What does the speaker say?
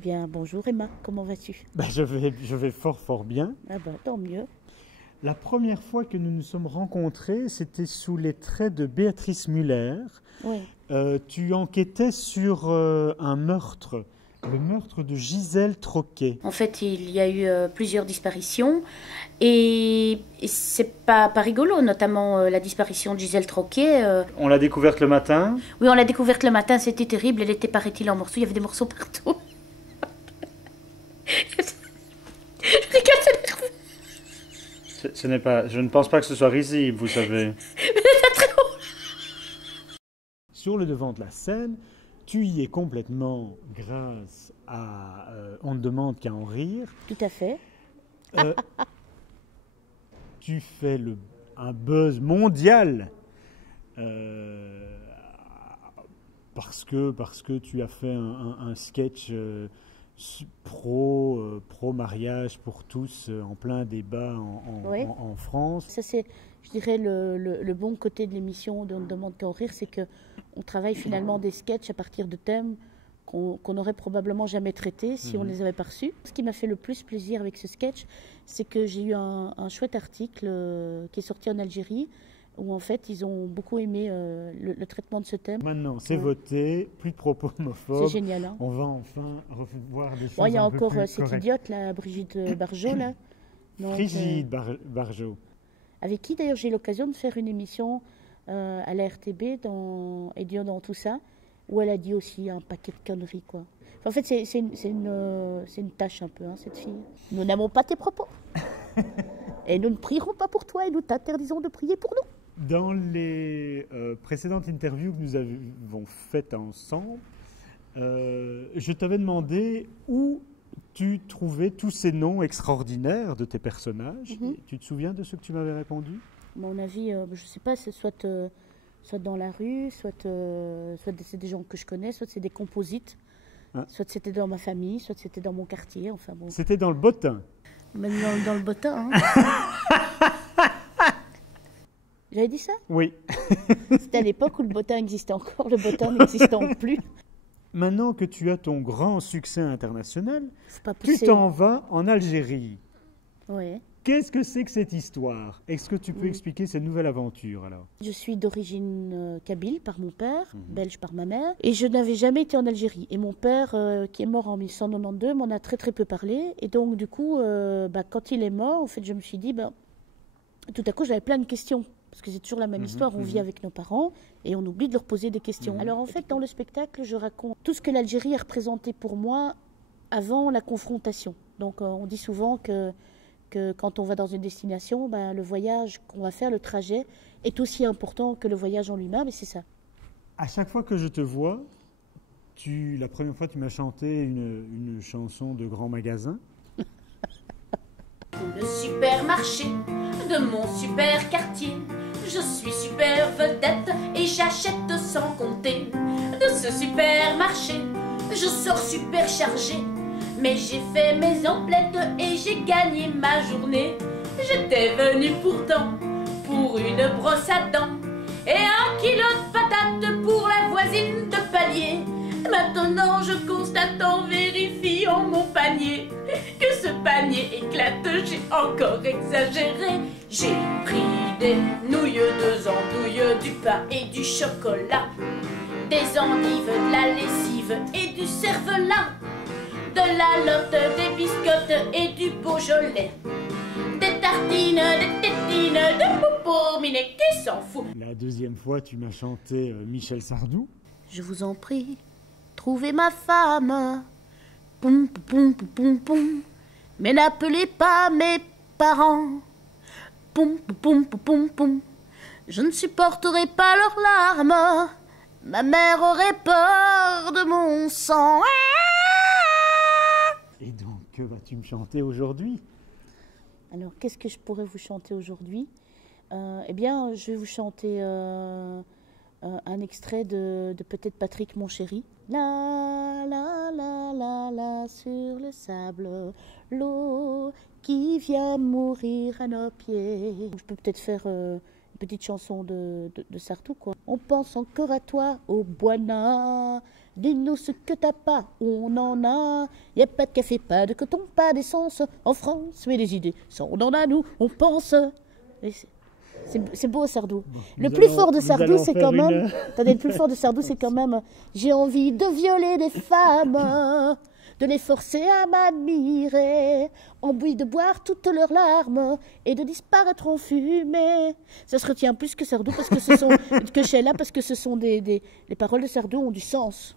bien, bonjour Emma, comment vas-tu? Je vais fort bien. Ah bah, tant mieux. La première fois que nous nous sommes rencontrés, c'était sous les traits de Béatrice Muller. Oui. Tu enquêtais sur un meurtre, le meurtre de Gisèle Troquet. En fait, il y a eu plusieurs disparitions et c'est pas rigolo, notamment la disparition de Gisèle Troquet. On l'a découverte le matin. Oui, on l'a découverte le matin, c'était terrible, elle était, paraît-il, en morceaux, il y avait des morceaux partout. Regarde, c'est nerveux. Je ne pense pas que ce soit risible, vous savez. C'est très drôle. Sur le devant de la scène, tu y es complètement grâce à On ne demande qu'à en rire. Tout à fait. Tu fais un buzz mondial parce que tu as fait un sketch pro mariage pour tous en plein débat Oui. en France. Ça, c'est, je dirais, le bon côté de l'émission de On ne demande qu'à en rire, c'est qu'on travaille finalement des sketchs à partir de thèmes qu'on n'aurait probablement jamais traités si on ne les avait pas reçus. Ce qui m'a fait le plus plaisir avec ce sketch, c'est que j'ai eu un chouette article qui est sorti en Algérie, où en fait ils ont beaucoup aimé le traitement de ce thème. Maintenant, c'est voté, plus de propos homophobes. C'est génial, hein. On va enfin revoir des choses Bon, il y a un peu encore plus cette correctes. idiote, là, Brigitte Barjot, là. Donc, Brigitte Barjot. avec qui d'ailleurs j'ai eu l'occasion de faire une émission à la RTB et dans tout ça, où elle a dit aussi un paquet de conneries, quoi. Enfin, en fait, c'est une tâche un peu, hein, cette fille. Nous n'aimons pas tes propos. Et nous ne prierons pas pour toi et nous t'interdisons de prier pour nous. Dans les précédentes interviews que nous avons faites ensemble, je t'avais demandé où tu trouvais tous ces noms extraordinaires de tes personnages. Tu te souviens de ce que tu m'avais répondu? À mon avis, je ne sais pas, c'est soit dans la rue, soit c'est des gens que je connais, soit c'est des composites, soit c'était dans ma famille, soit c'était dans mon quartier. Enfin bon. C'était dans le bottin. Même dans le bottin. Hein. J'avais dit ça? Oui. C'était à l'époque où le bottin existait encore, le bottin n'existant plus. Maintenant que tu as ton grand succès international, Pas tu t'en vas en Algérie. Oui. Qu'est-ce que c'est que cette histoire? Est-ce que tu peux expliquer cette nouvelle aventure alors? Je suis d'origine kabyle par mon père, belge par ma mère, et je n'avais jamais été en Algérie. Et mon père, qui est mort en 1992, m'en a très peu parlé. Et donc du coup, quand il est mort, en fait, je me suis dit, tout à coup, j'avais plein de questions. Parce que c'est toujours la même histoire, on vit avec nos parents et on oublie de leur poser des questions. Alors en fait, dans le spectacle, je raconte tout ce que l'Algérie a représenté pour moi avant la confrontation. Donc on dit souvent que quand on va dans une destination, le voyage qu'on va faire, le trajet, est aussi important que le voyage en lui-même, et c'est ça. À chaque fois que je te vois, la première fois tu m'as chanté une chanson de grand magasin. Le supermarché de mon super quartier, je suis super vedette et j'achète sans compter. De ce supermarché, je sors super chargé, mais j'ai fait mes emplettes et j'ai gagné ma journée. J'étais venue pourtant pour une brosse à dents et 1 kilo de patates pour la voisine de palier. Maintenant je constate en vérifiant mon panier que ce panier éclate, j'ai encore exagéré. J'ai pris des nouilles, 2 andouilles, du pain et du chocolat, des endives, de la lessive et du cervelas, de la lotte, des biscottes et du Beaujolais, des tartines, des tétines, de poupons minés qui s'en fout. La deuxième fois tu m'as chanté Michel Sardou. Je vous en prie, trouvez ma femme, poum poum poum poum poum, mais n'appelez pas mes parents, poum poum poum poum poum, je ne supporterai pas leurs larmes, ma mère aurait peur de mon sang. Et donc, que vas-tu me chanter aujourd'hui? Alors, qu'est-ce que je pourrais vous chanter aujourd'hui? Eh bien, je vais vous chanter un extrait de peut-être Patrick Mon Chéri. La la la la la sur le sable, l'eau qui vient mourir à nos pieds. Je peux peut-être faire une petite chanson de Sartou, quoi. On pense encore à toi, au Boana, Dis-nous ce que t'as pas, on en a. Y a pas de café, pas de coton, pas d'essence. En France, mais les idées sont dans la nous, on pense. C'est beau Sardou. Le plus fort de Sardou, c'est quand même. Attendez, le plus fort de Sardou, c'est quand même. J'ai envie de violer des femmes, de les forcer à m'admirer, envie de boire toutes leurs larmes et de disparaître en fumée. Ça se retient plus que Sardou parce que ce sont que Sheila parce que ce sont les paroles de Sardou ont du sens.